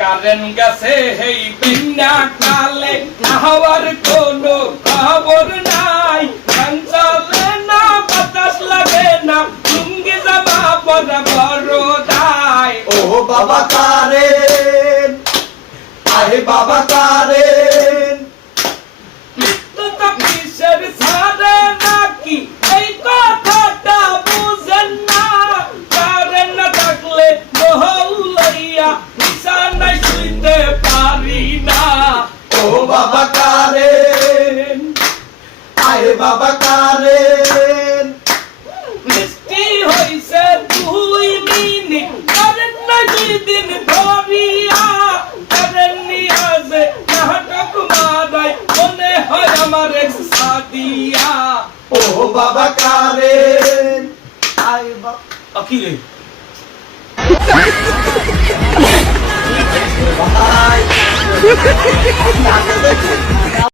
current গেছে হেই বিনা কালে হওয়ার কোনো খবর নাই চলে না বাতাস লাগে না লুঙ্গি জামা পরা বড় দায় ও বাবা কারেন আরে বাবা কারেন মৃত্যু তো কিসের ছাড়ে নাকি এই কথাটা বুঝেন না কারেন না থাকলে মহৌলাইয়া বিছানায় শুইতে পারি না ও বাবা কারেন আরে বাবা কারেন বৃষ্টি হইছে 2 মিনিট কারেন না 2 দিন ধরিয়া কারেন নিয়ে আসে নাটক মারাই মনে হয় আমার এক্স সাদিয়া ও বাবা কারেন আরে বাবা কি রে ভাই